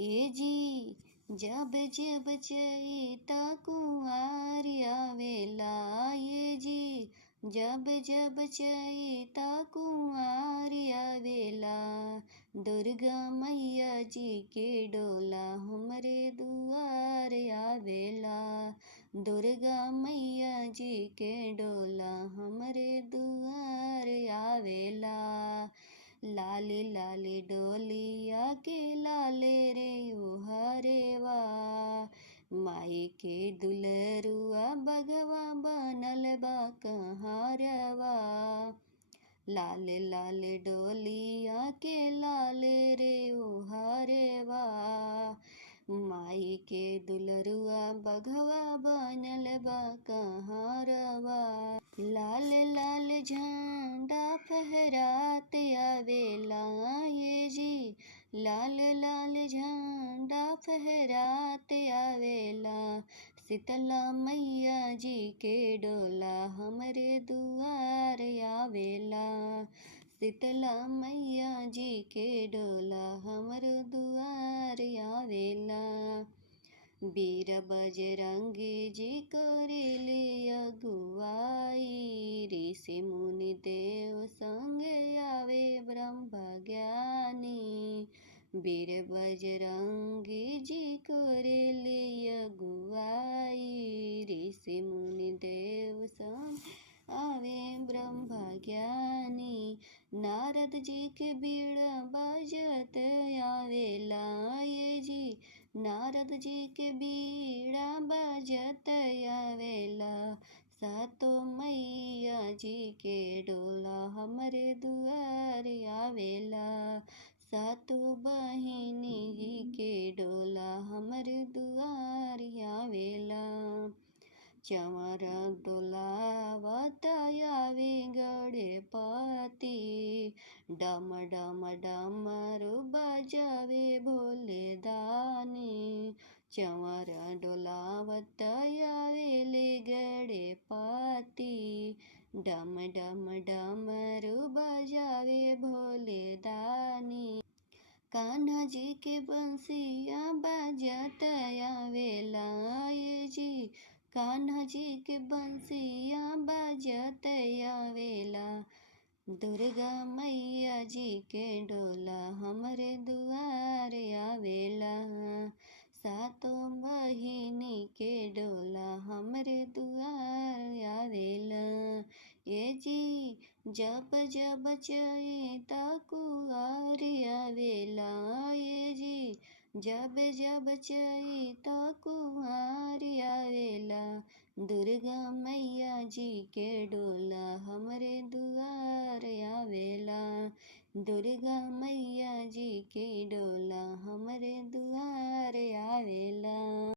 ए जी जब जब चैता कुंवार आवेला, ये जी जब जब चैता कुंवार आवेला, दुर्गा मैया जी के डोला हमरे दुआर आवेला, दुर्गा मैया जी के डोला हमरे दुआर आवेला। लाली लाली डोलिया के लाले रे ओहरेवा, माई के दुलरुआ बगवा बनल बा कहारवा। लाल लाल डोलिया के लाले रे ओहरेवा, माई के दुलरुआ बघवा बनल बा कहारवा। लाल लाल झंडा फहरात आवेला, ये जी लाल लाल झंडा फहरात आवेला, शीतला मैया जी के डोला हमरे दुआर आवेला, शीतला मैया जी के डोला हमर दुआर आवेला। वीर बजरंगी जी करेले अगुवाई, ऋषि मुनि देव संगे आवे ब्रह्म ज्ञानी। वीर बजरंगी जी करेले अगुवाई, ऋषि मुनि देव संग आवे ब्रह्म ज्ञानी। नारद जी के बीड़ा बजत आवेला, ये जी नारद जी के बीड़ा बजत आवेला, सातो मैया जी के डोला हमरे दुआर आवेला, सातो बहिनी जी के डोला हमरे दुआर आवेला। चंवर डोलावत आवे गणपति, डम डम डमरू बजावे भोले दानी। चंवर डोलावत आवेले गणपति, डम डम डमरू बजावे भोले दानी। कान्हा जी के बंसिया बजत आवेला, ये जी कान्हा जी के बंसिया बजत आवेला, दुर्गा मैया जी के डोला हमरे दुआर आवेला, सातों बहिनी के डोला हमरे दुआर आवेला। ये जी जब जब चैता कुंवार आवेला, ये जी जब जब चैता कुंवार आवेला, दुर्गा मैया जी के डोला हमरे दुआर आवेला, दुर्गा मैया